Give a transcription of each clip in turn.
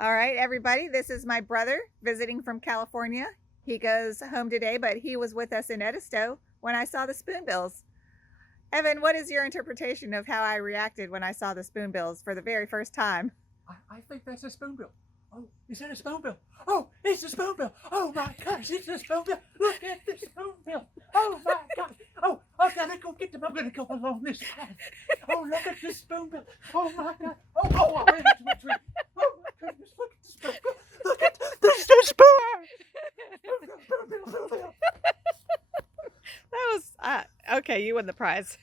All right, everybody, this is my brother visiting from California. He goes home today, but he was with us in Edisto when I saw the spoonbills. Evan, what is your interpretation of how I reacted when I saw the spoonbills for the very first time? I think that's a spoonbill. Oh, is that a spoonbill? Oh, it's a spoonbill. Oh my gosh, it's a spoonbill. Look at the spoonbill. Oh my God. Oh, I gotta go get them. I'm gonna go along this path. Oh, look at this spoonbill. Oh my God. Oh, I ran into a tree. Oh my goodness, look at the spoonbill. Look at the spoonbill. That was, okay, you win the prize.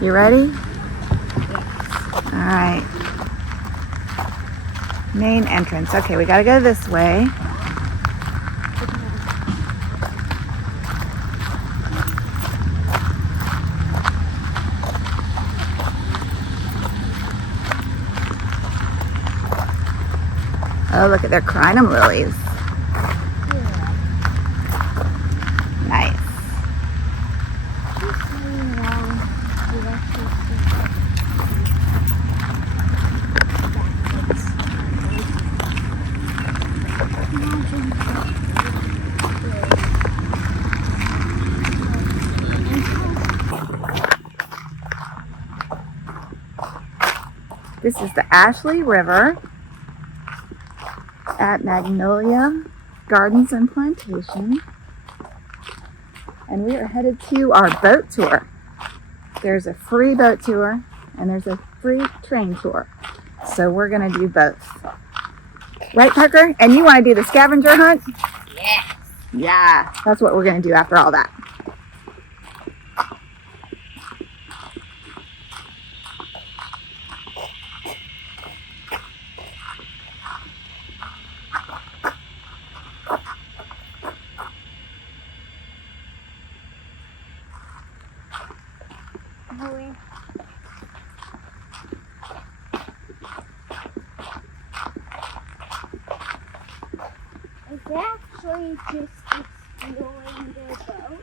You ready? All right. Main entrance. Okay, we gotta go this way. Oh, look at their crinum lilies. Nice. This is the Ashley River at Magnolia Gardens and Plantation. And we are headed to our boat tour. There's a free boat tour and there's a free train tour. So we're gonna do both. Right, Parker? And you wanna do the scavenger hunt? Yes. Yeah, that's what we're gonna do after all that. Actually just exploring the boat.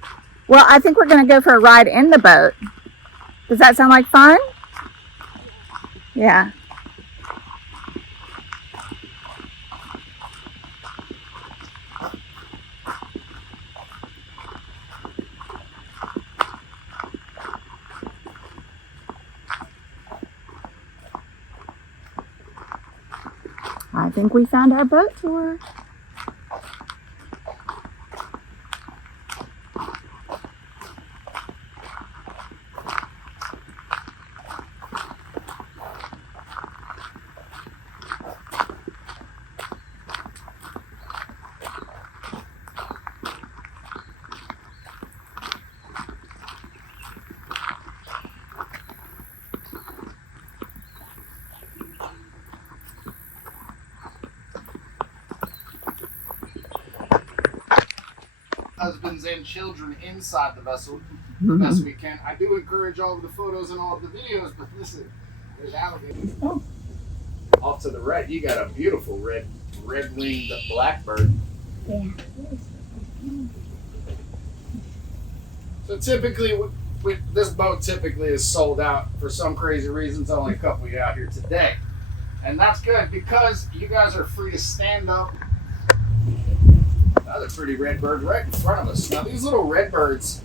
Well, I think we're going to go for a ride in the boat. Does that sound like fun? Yeah. I think we found our boat tour. Husbands and children inside the vessel the best we can. I do encourage all of the photos and all of the videos, but listen, there's alligators. Oh. Off to the right, you got a beautiful red-winged blackbird. Yeah. So typically, this boat typically is sold out for some crazy reasons. Only a couple of you out here today, and that's good because you guys are free to stand up. Another pretty red bird right in front of us. Now these little red birds,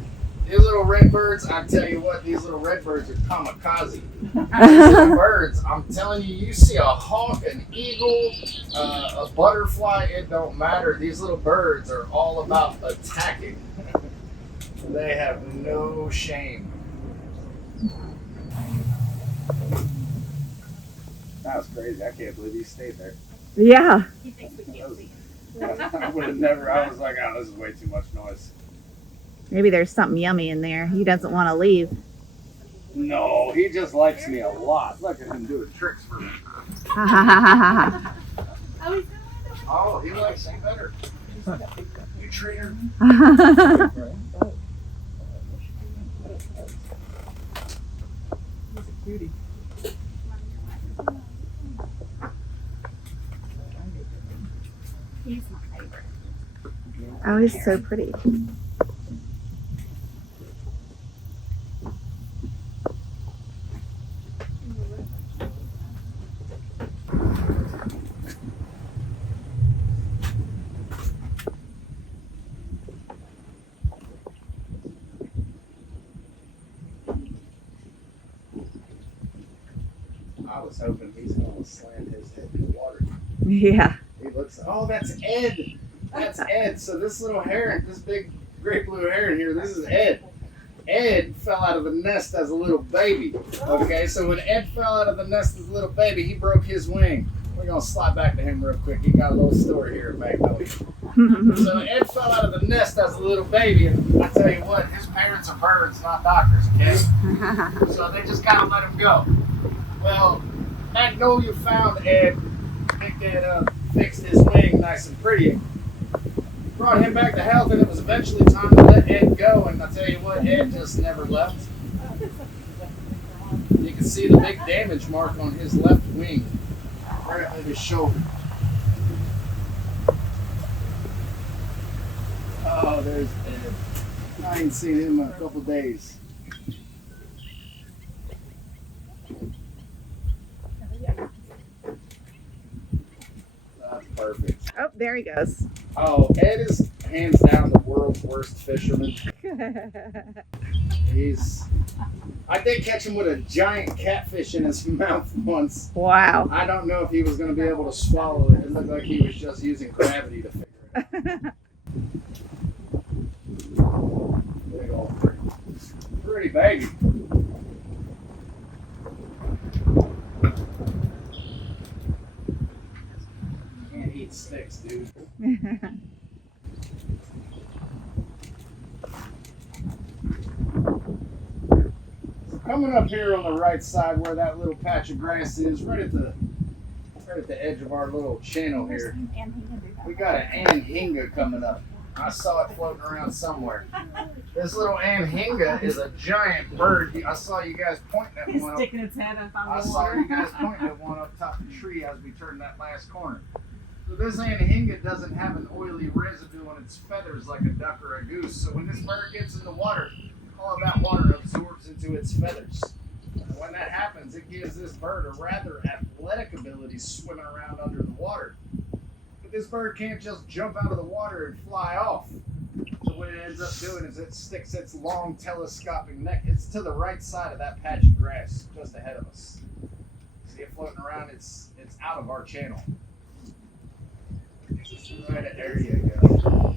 I tell you what, these little red birds are kamikaze. These little birds, I'm telling you, you see a hawk, an eagle, a butterfly, it don't matter. These little birds are all about attacking. They have no shame. That was crazy. I can't believe he stayed there. Yeah. He thinks we can't see. I would have never, I was like, oh, this is way too much noise. Maybe there's something yummy in there. He doesn't want to leave. No, he just likes me a lot. Look at him doing tricks for me. Oh, he likes you better. You traitor. He's a cutie. He's my favorite. Oh, he's so pretty. I was hoping he's going to slant his head in the water. Yeah. He looks. Oh, that's Ed. That's Ed. So this little heron, this big great blue heron here, this is Ed. Ed fell out of the nest as a little baby. Okay, so when Ed fell out of the nest as a little baby, he broke his wing. We're gonna slide back to him real quick. He got a little story here at Magnolia. So Ed fell out of the nest as a little baby, and I tell you what, his parents are birds, not doctors. Okay, so they just gotta let him go. Well, Magnolia found Ed, picked Ed up, fixed his wing nice and pretty, brought him back to health, and it was eventually time to let Ed go. And I tell you what, Ed just never left. You can see the big damage mark on his left wing, right at his shoulder. Oh, there's Ed. I ain't seen him in a couple days. That's perfect. Oh, there he goes. Oh, Ed is hands down the world's worst fisherman. I did catch him with a giant catfish in his mouth once. Wow. I don't know if he was going to be able to swallow it. It looked like he was just using gravity to figure it out. Big old pretty baby. Can't eat sticks, dude. Coming up here on the right side where that little patch of grass is, right at the edge of our little channel here, we got an anhinga coming up. I saw it floating around somewhere. This little anhinga is a giant bird. I saw you guys pointing at He's one up. sticking its head up on I the saw water. you guys pointing at one up top of the tree as we turned that last corner. So this anhinga doesn't have an oily residue on its feathers like a duck or a goose. So when this bird gets in the water, all of that water absorbs into its feathers. And when that happens, it gives this bird a rather athletic ability swimming around under the water. But this bird can't just jump out of the water and fly off. So what it ends up doing is it sticks its long telescopic neck. It's to the right side of that patch of grass, just ahead of us. See it floating around? It's out of our channel. Right at there you go.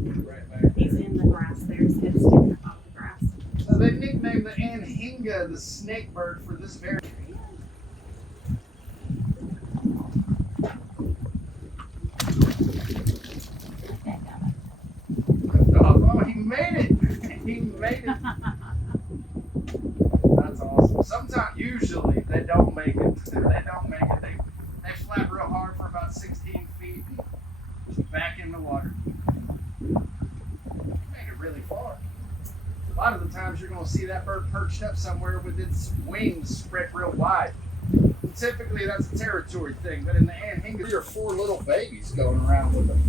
Right back He's there. in the grass there. His head's sticking up off the grass. So they nicknamed the anhinga the snake bird for this very. Oh, he made it! He made it! That's awesome. Sometimes, usually, they don't make it. They don't make it. They flap real hard for about 16 feet and back in the water. He made it really far. A lot of the times you're going to see that bird perched up somewhere with its wings spread real wide. Typically that's a territory thing, but in the anhinga, 3 or 4 little babies going around with them.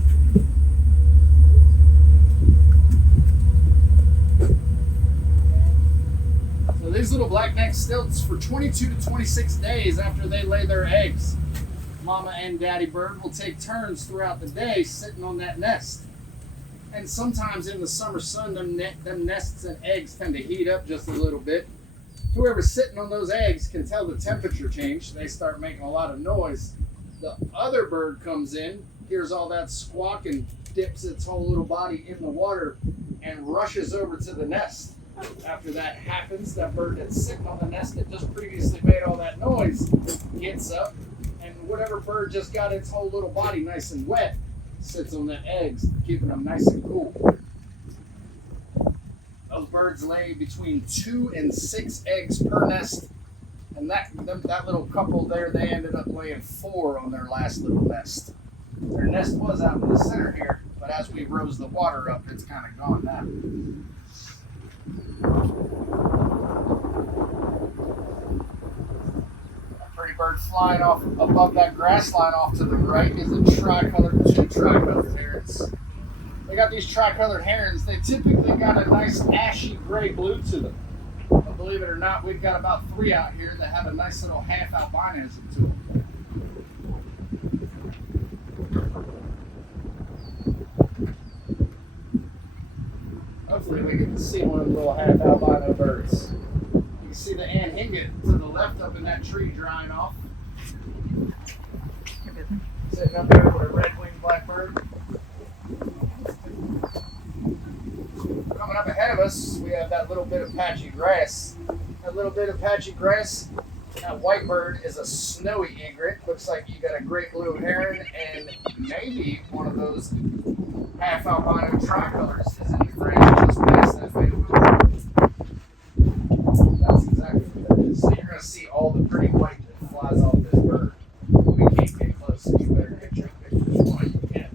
So these little black-necked stilts, for 22 to 26 days after they lay their eggs, mama and daddy bird will take turns throughout the day sitting on that nest. And sometimes in the summer sun, them nests and eggs tend to heat up just a little bit. Whoever's sitting on those eggs can tell the temperature change. They start making a lot of noise. The other bird comes in, hears all that squawk, and dips its whole little body in the water and rushes over to the nest. After that happens, that bird that's sitting on the nest that just previously made all that noise gets up, and whatever bird just got its whole little body nice and wet sits on the eggs, keeping them nice and cool. Those birds lay between 2 and 6 eggs per nest, and that little couple there, they ended up laying 4 on their last little nest. Their nest was out in the center here, but as we rose the water up, it's kind of gone now. A pretty bird flying off above that grass line off to the right is two tricolored herons. They got these tricolored herons. They typically got a nice ashy gray blue to them. But believe it or not, we've got about 3 out here that have a nice little half albinism to them. Hopefully we get to see one of the little half albino birds. You can see the anhinga to the left up in that tree drying off. Sitting up there with a red-winged blackbird. Coming up ahead of us, we have that little bit of patchy grass. That little bit of patchy grass, that white bird is a snowy egret. Looks like you got a great blue heron and maybe one of those half albino tricolors is in the branch just past that fatal bird. That's exactly what that is. So you're going to see all the pretty white that flies off this bird. We can't get close, so you better get your pictures while you can.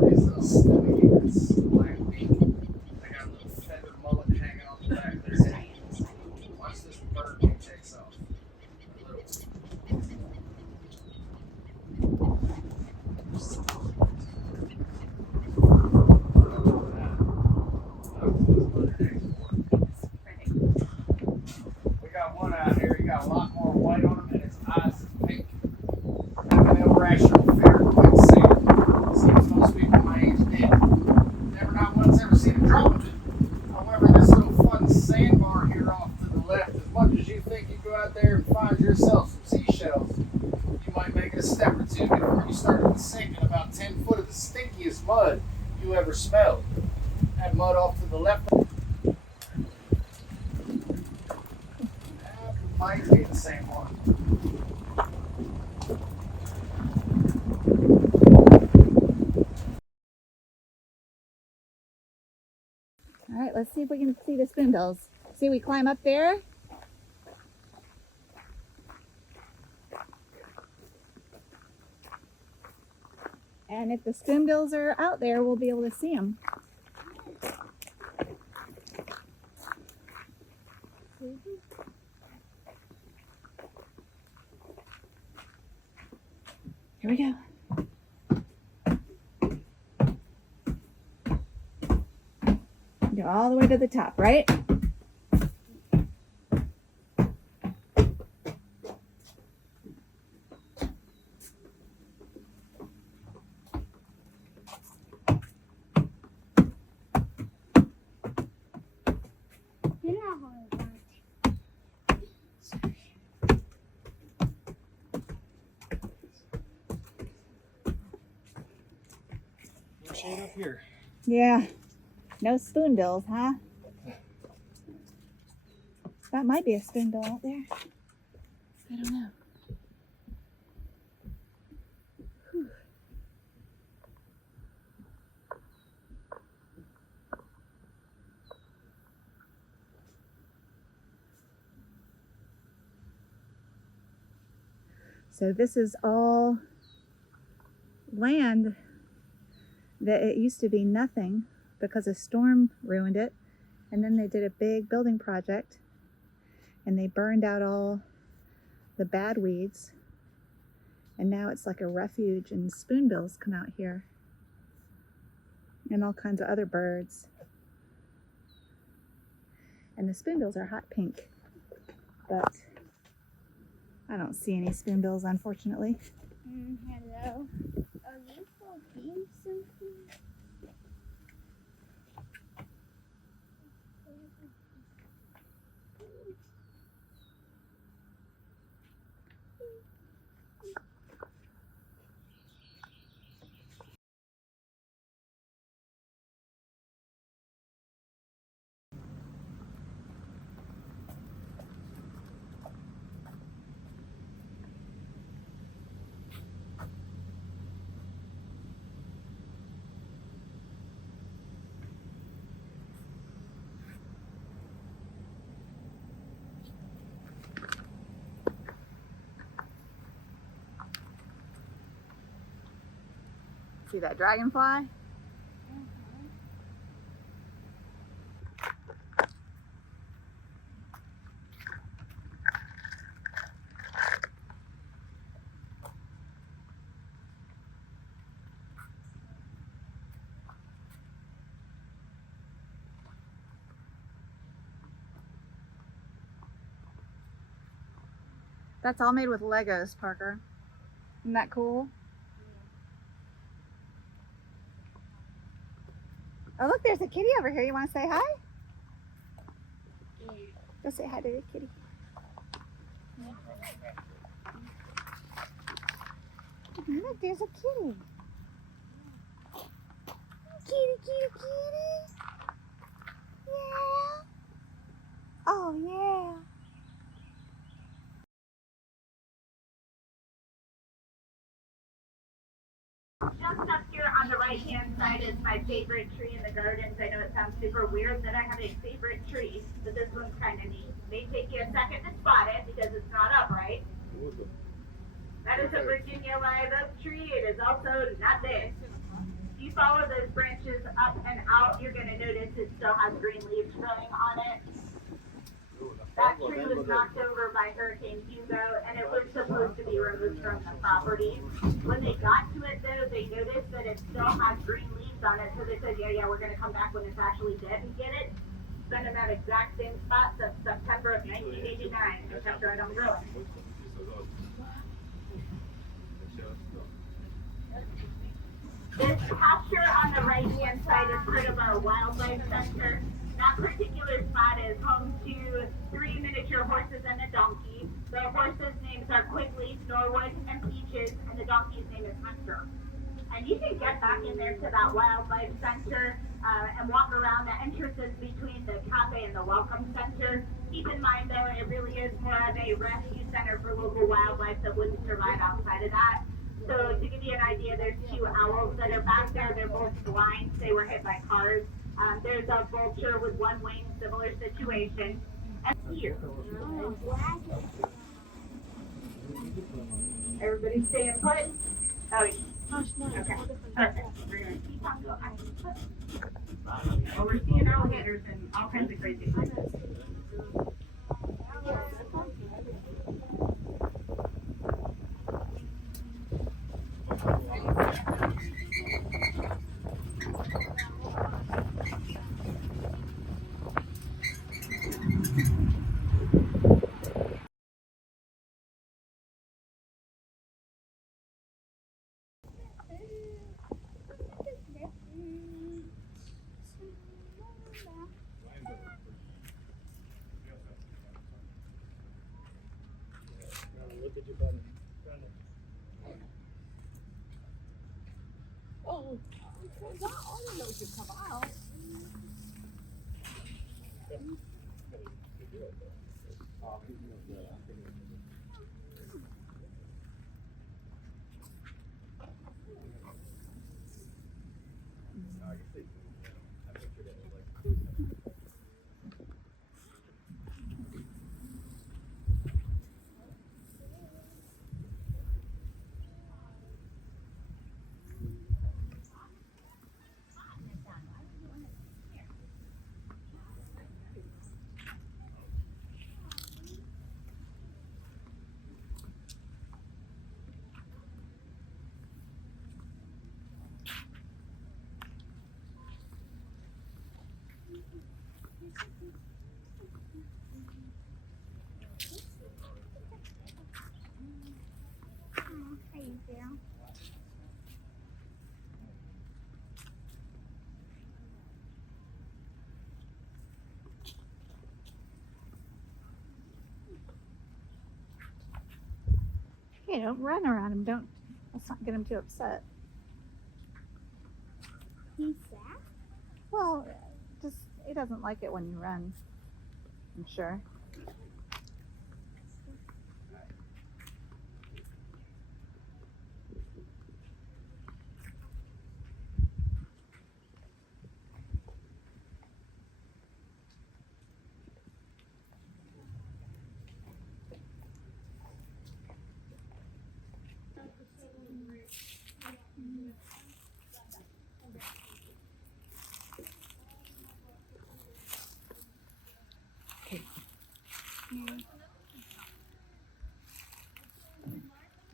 These little snowy egrets, black beak. They got a little feather mullet hanging on the back of their head. Watch this bird when it takes off. A little. We got one out here. He got a lot more white on him, and his eyes is pink. An irrational fear of quicksand. Seems most people my age did. Never not once ever seen a drop of it. However, this little fun sandbar here off to the left, as much as you think you go out there and find yourself some seashells, you might make a step or two before you start to sink in about 10 foot of the stinkiest mud you ever smelled. That mud off to the left. That might be the same one. All right, let's see if we can see the spoonbills. See, we climb up there. And if the spoonbills are out there, we'll be able to see them. Here we go. Go all the way to the top, right? You're not holding that. No shade up here. Yeah. No spoonbills, huh? That might be a spoonbill out there. I don't know. Whew. So this is all land that it used to be nothing because a storm ruined it, and then they did a big building project and they burned out all the bad weeds, and now it's like a refuge, and spoonbills come out here and all kinds of other birds. And the spoonbills are hot pink, but I don't see any spoonbills, unfortunately. Hello. Are you holding something? See that dragonfly? That's all made with Legos, Parker. Isn't that cool? Oh, look, there's a kitty over here. You want to say hi? Yeah. Go say hi to the kitty. Look, there's a kitty. Kitty, kitty, kitty. Yeah. Oh, yeah. Just up here on the right-hand side is my favorite tree in the gardens. I know it sounds super weird that I have a favorite tree, but this one's kind of neat. May take you a second to spot it because it's not upright. That is a Virginia live oak tree. It is also not big. If you follow those branches up and out, you're going to notice it still has green leaves growing on it. That tree was knocked over by Hurricane Hugo, and it was supposed to be removed from the property. When they got to it, though, they noticed that it still has green leaves on it, so they said, yeah, we're going to come back when it's actually dead and get it. It's been in that exact same spot since September of 1989, and kept right on growing. This pasture on the right-hand side is part of our wildlife center. That particular spot is home to 3 miniature horses and a donkey. The horses' names are Quigley, Norwood, and Peaches, and the donkey's name is Hunter. And you can get back in there to that wildlife center and walk around the entrances between the cafe and the welcome center. Keep in mind, though, it really is more of a rescue center for local wildlife that wouldn't survive outside of that. So to give you an idea, there's 2 owls that are back there. They're both blind. They were hit by cars. There's a vulture with 1 wing, similar situation. And here. Everybody staying put? Oh, yeah. Okay. Perfect. We're going to keep on going. Well, we're seeing alligators and all kinds of crazy things. Hey, don't run around him. Don't. Let's not get him too upset. He's sad? Well, just he doesn't like it when you run. I'm sure.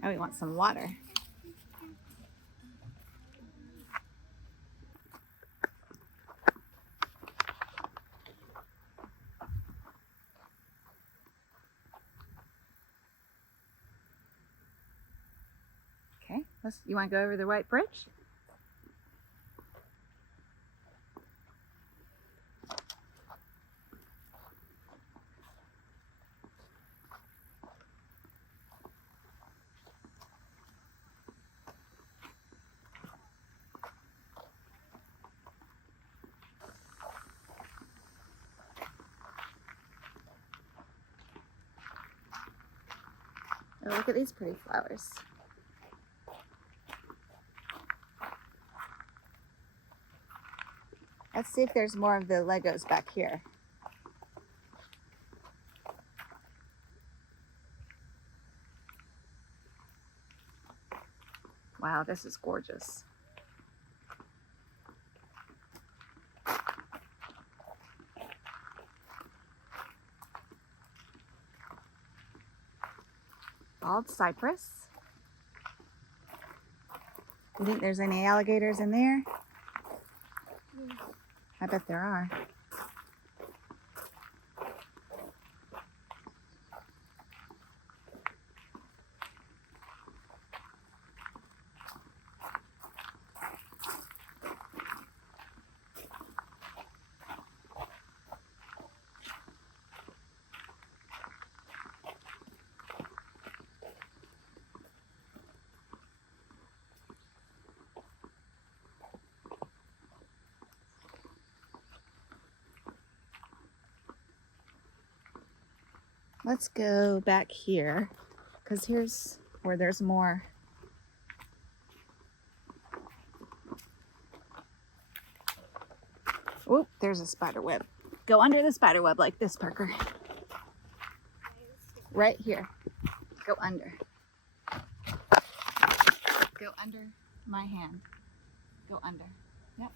Now we want some water. Okay, you want to go over the white bridge? Oh, look at these pretty flowers. Let's see if there's more of the Legos back here. Wow, this is gorgeous. Bald cypress. You think there's any alligators in there? I bet there are. Let's go back here, because here's where there's more. Oop, there's a spider web. Go under the spider web like this, Parker. Right here. Go under. Go under my hand. Go under. Yep.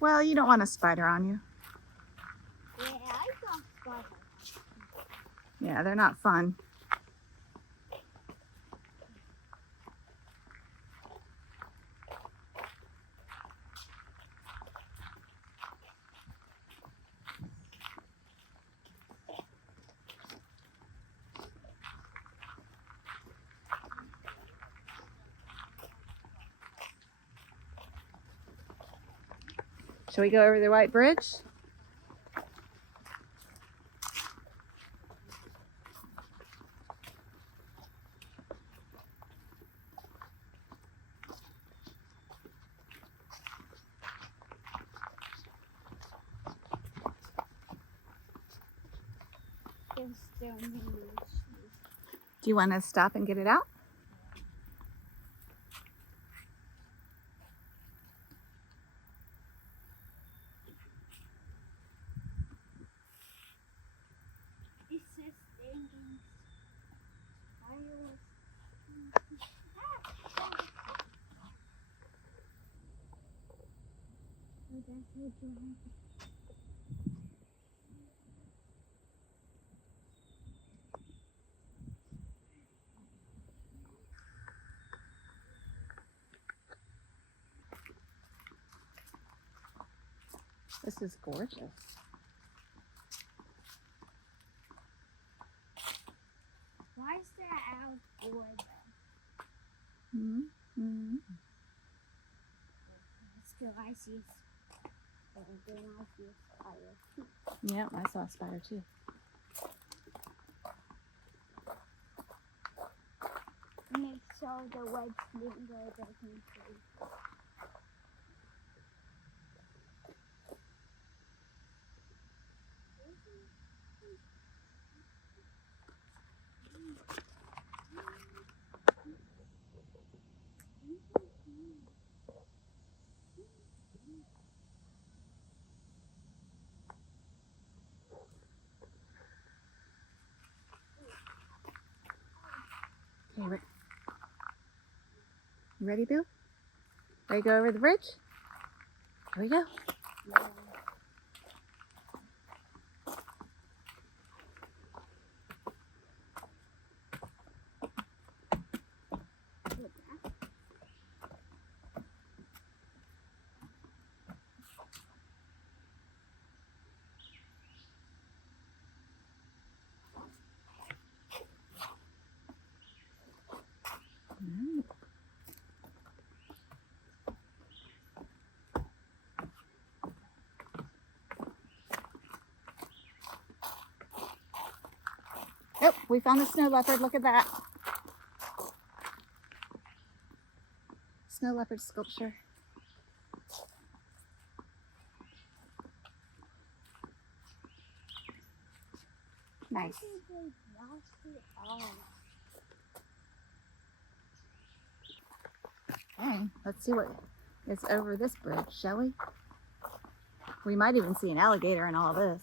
Well, you don't want a spider on you. Yeah, I got spiders. Yeah, they're not fun. Shall we go over the white bridge? There's so many trees. Do you want to stop and get it out? This is stinging spiders. Oh, that's so dry. This is gorgeous. Why is there outdoor though? Mm-hmm. Let's go. I see. And then I see a spider. Yeah, I saw a spider too. Make sure the white flamingo doesn't see. Okay, you ready, Boo? Ready to go over the bridge? Here we go. Yeah. Oh, we found the snow leopard. Look at that. Snow leopard sculpture. Nice. Okay, let's see what is over this bridge, shall we? We might even see an alligator in all this.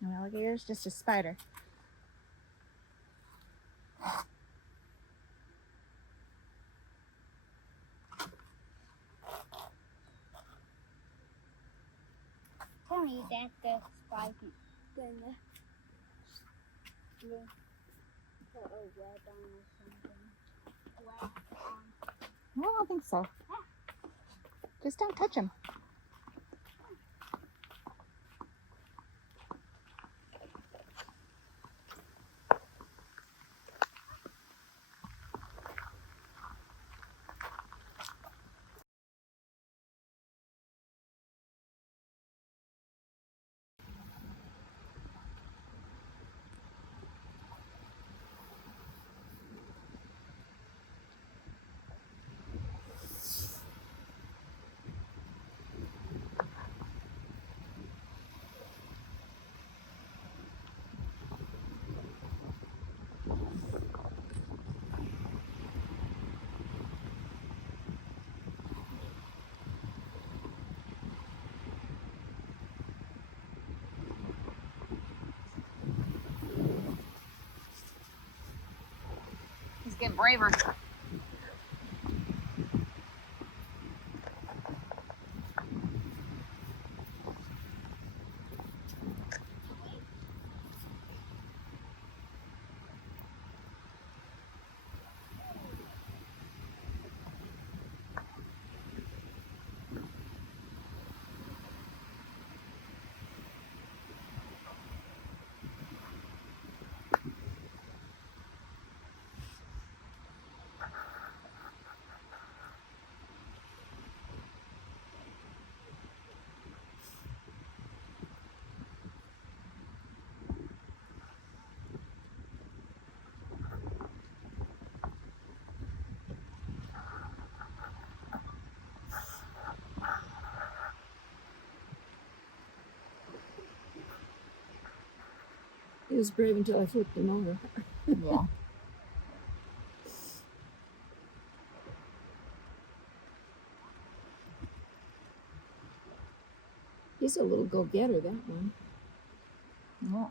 No alligators, just a spider. Tell me that the spiky gonna put a web on or something. Web on. No, I don't think so. Just don't touch them. He's getting braver. He was brave until I flipped him over. Yeah. He's a little go-getter, that one. Yeah.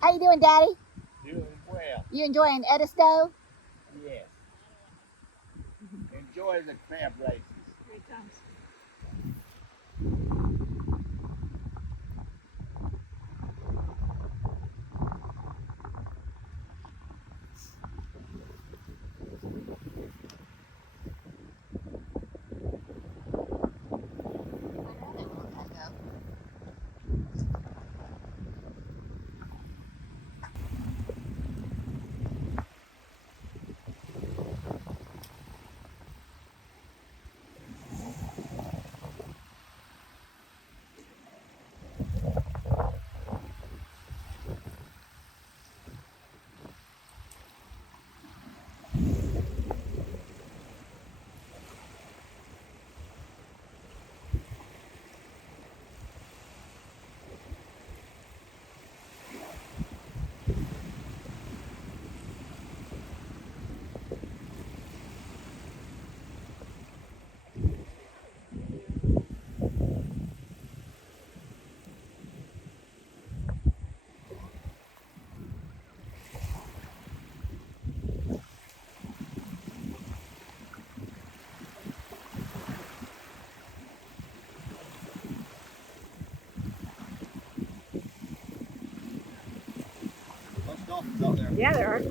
How you doing, Daddy? Doing well. You enjoying Edisto? Yes. Enjoy the crab races. Great times. gardens out there. Yeah, there are.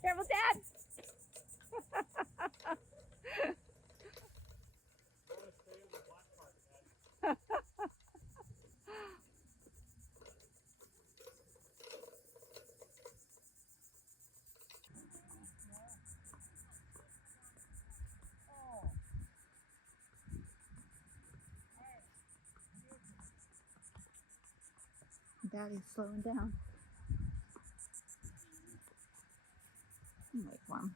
Careful, Dad. Daddy's slowing down. Make one.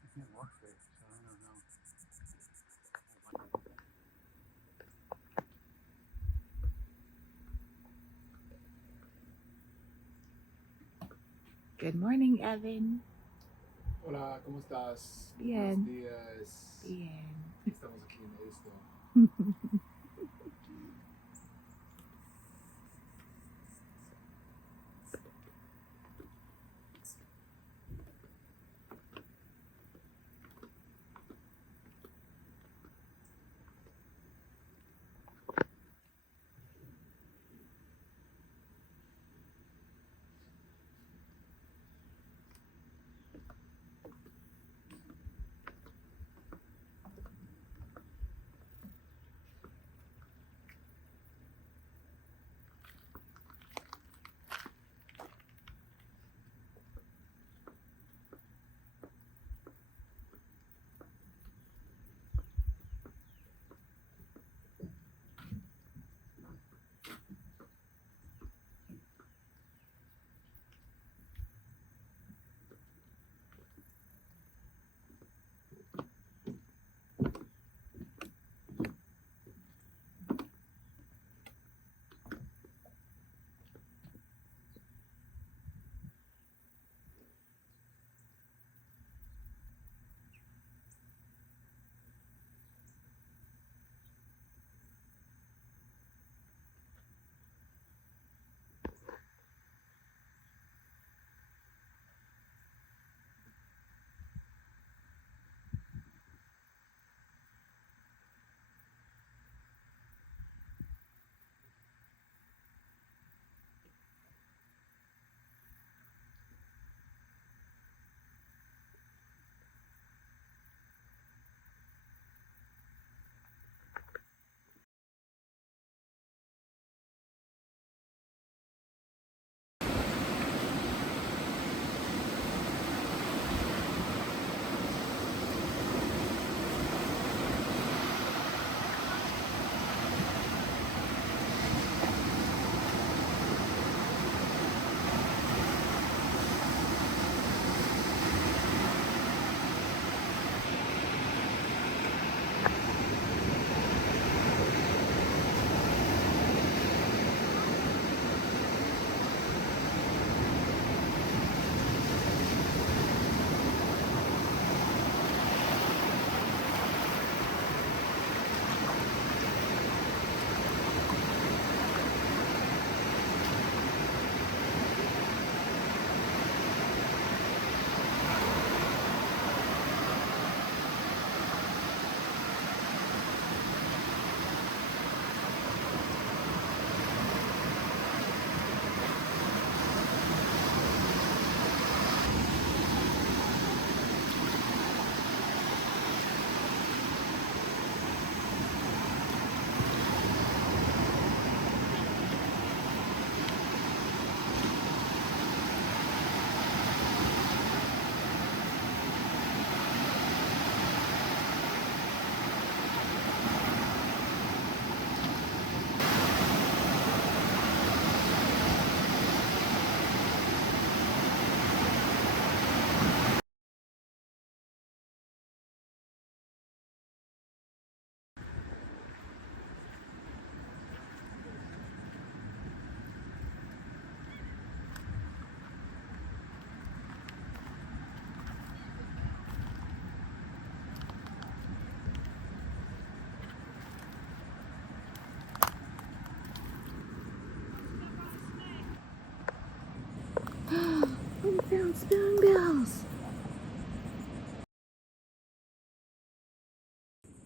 I can't walk straight, so I don't know. Good morning, Evan. Hola, ¿cómo estás? Bien. Buenos días. Bien. Estamos aquí en Edisto. found spoonbills.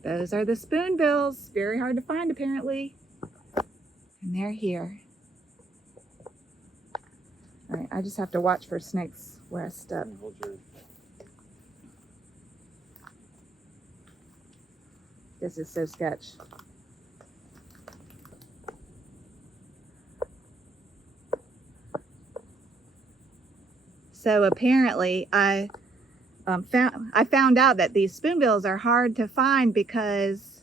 Those are the spoonbills. Very hard to find apparently. And they're here. All right, I just have to watch for snakes where I step. This is so sketch. So apparently I found out that these spoonbills are hard to find because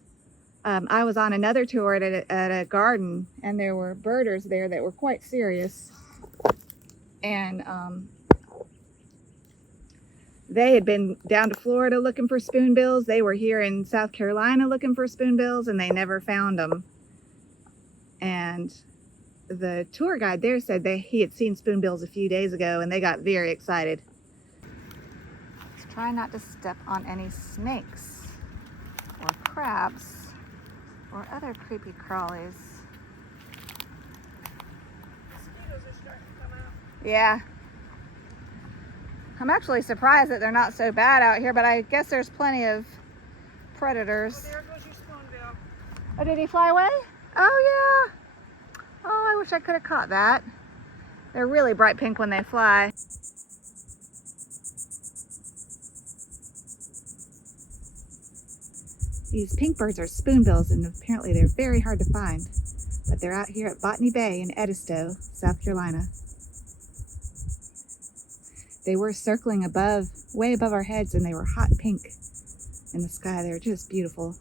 I was on another tour at a garden, and there were birders there that were quite serious. And they had been down to Florida looking for spoonbills. They were here in South Carolina looking for spoonbills, and they never found them. And the tour guide there said he had seen spoonbills a few days ago, and they got very excited. Let's try not to step on any snakes or crabs or other creepy crawlies. Mosquitoes are starting to come out. Yeah. I'm actually surprised that they're not so bad out here, but I guess there's plenty of predators. Oh, there goes your spoonbill. Oh, did he fly away? Oh, yeah. Oh, I wish I could have caught that. They're really bright pink when they fly. These pink birds are spoonbills, and apparently they're very hard to find. But they're out here at Botany Bay in Edisto, South Carolina. They were circling way above our heads, and they were hot pink in the sky. They were just beautiful.